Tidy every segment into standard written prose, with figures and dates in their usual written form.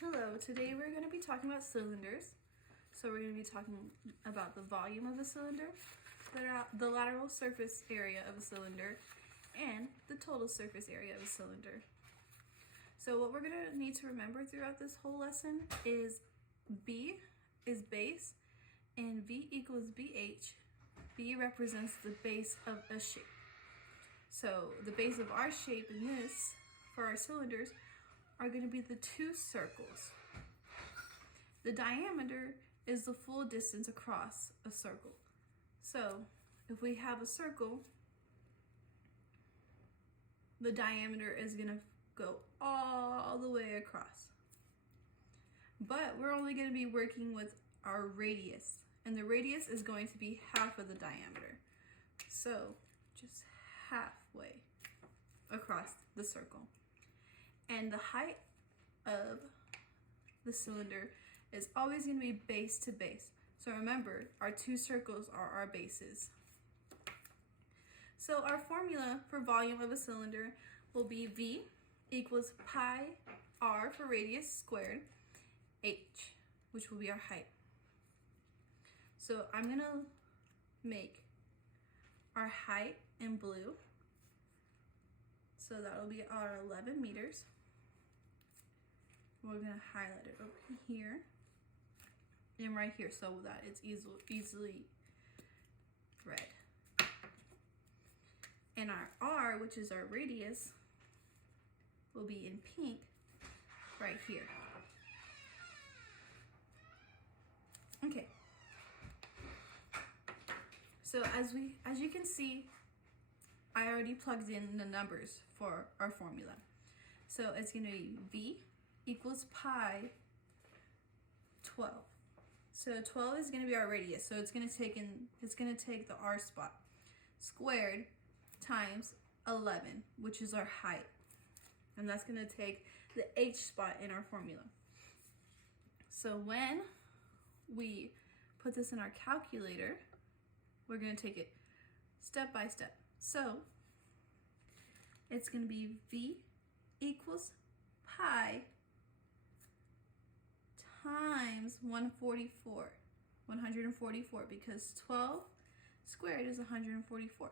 Hello, today we're going to be talking about cylinders. So we're going to be talking about the volume of a cylinder, the lateral surface area of a cylinder, and the total surface area of a cylinder. So what we're going to need to remember throughout this whole lesson is B is base and V equals BH. B represents the base of a shape. So the base of our shape in this, for our cylinders, are going to be the two circles. The diameter is the full distance across a circle. So if we have a circle, the diameter is going to go all the way across. But we're only going to be working with our radius, and the radius is going to be half of the diameter. So just halfway across the circle. And the height of the cylinder is always going to be base to base. So remember, our two circles are our bases. So our formula for volume of a cylinder will be V equals pi r for radius squared h, which will be our height. So I'm going to make our height in blue. So that will be our 11 meters. We're going to highlight it over here and right here so that it's easily read. And our R, which is our radius, will be in pink right here. Okay. So as you can see, I already plugged in the numbers for our formula. So it's going to be V equals pi 12. So 12 is going to be our radius. So it's going to take the R spot squared times 11, which is our height. And that's going to take the H spot in our formula. So when we put this in our calculator, we're going to take it step by step. So it's going to be V equals pi times 144, because 12 squared is 144.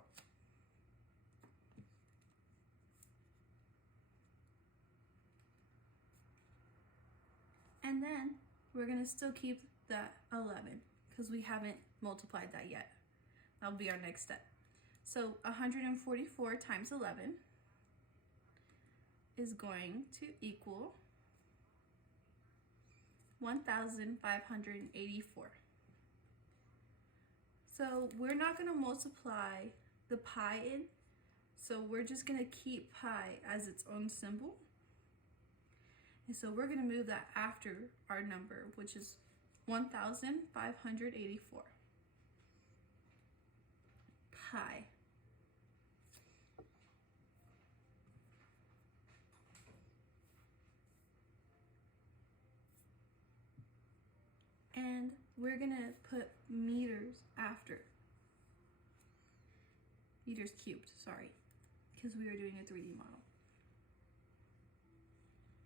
And then we're going to still keep that 11 because we haven't multiplied that yet. That'll be our next step. So 144 times 11 is going to equal 1,584. So we're not going to multiply the pi in, so we're just going to keep pi as its own symbol. And so we're going to move that after our number, which is 1,584. Pi. And we're going to put meters after. Meters cubed, sorry, because we are doing a 3D model.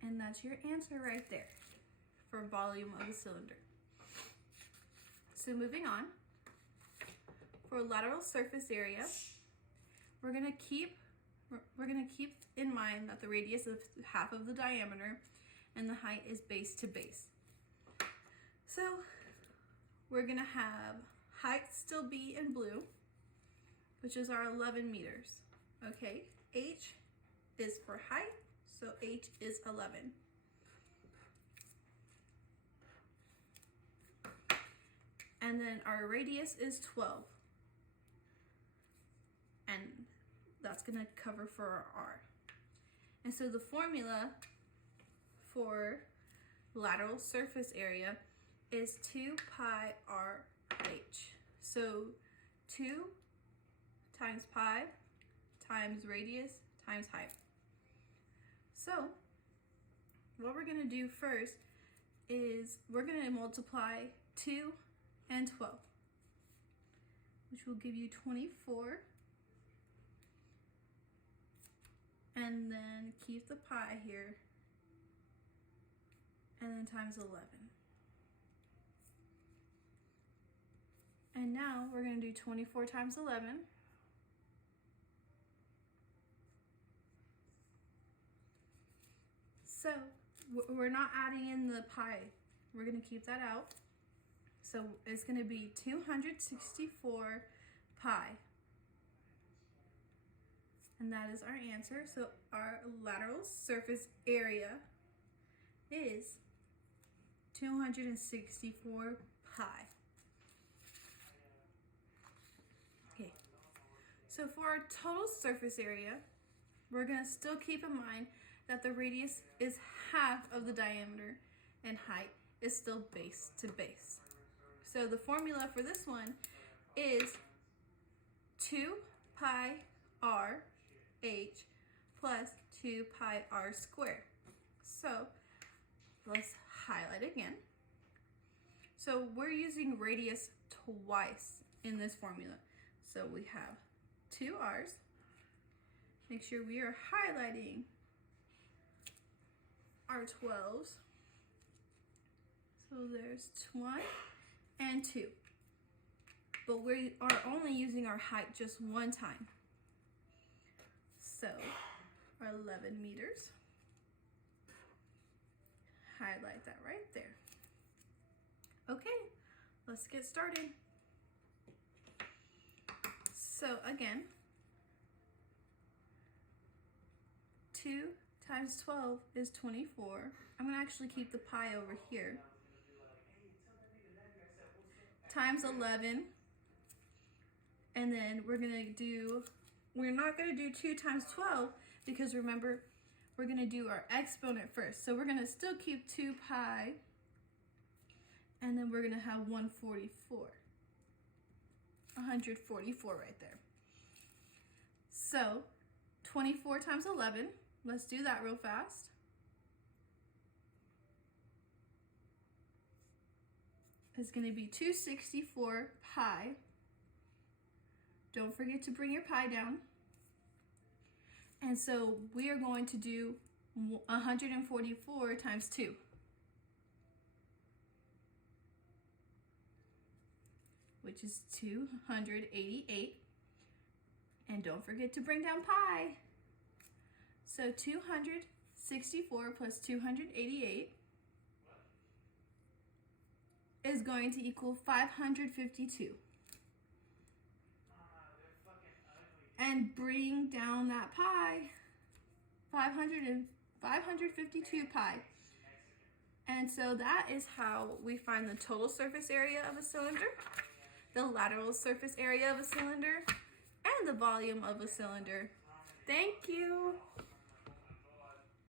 And that's your answer right there for volume of a cylinder. So moving on, for lateral surface area, we're going to keep in mind that the radius is half of the diameter and the height is base to base. So we're going to have height still be in blue, which is our 11 meters. Okay, H is for height, so H is 11. And then our radius is 12. And that's going to cover for our R. And so the formula for lateral surface area is 2 pi RH. So 2 times pi times radius times height. So what we're going to do first is we're going to multiply 2 and 12, which will give you 24. And then keep the pi here. And then times 11. And now we're going to do 24 times 11. So we're not adding in the pi. We're going to keep that out. So it's going to be 264 pi. And that is our answer. So our lateral surface area is 264 pi. Okay. So for our total surface area, we're going to still keep in mind that the radius is half of the diameter and height is still base to base. So the formula for this one is 2 pi r h plus 2 pi r squared. So let's highlight again. So we're using radius twice in this formula. So we have 2 r's. Make sure we are highlighting our 12s. So there's 1 and 2. But we are only using our height just one time. So our 11 meters. Highlight that right there. Okay, let's get started. So again, 2 times 12 is 24. I'm going to actually keep the pi over here. Times 11. And then we're not going to do 2 times 12 because remember, we're going to do our exponent first. So we're going to still keep 2 pi. And then we're going to have 144. 144 right there. So 24 times 11. Let's do that real fast. It's going to be 264 pi. Don't forget to bring your pi down. And so we are going to do 144 times 2. Which is 288. And don't forget to bring down pi. So 264 plus 288 is going to equal 552. And bring down that pi, 552 pi. And so that is how we find the total surface area of a cylinder, the lateral surface area of a cylinder, and the volume of a cylinder. Thank you.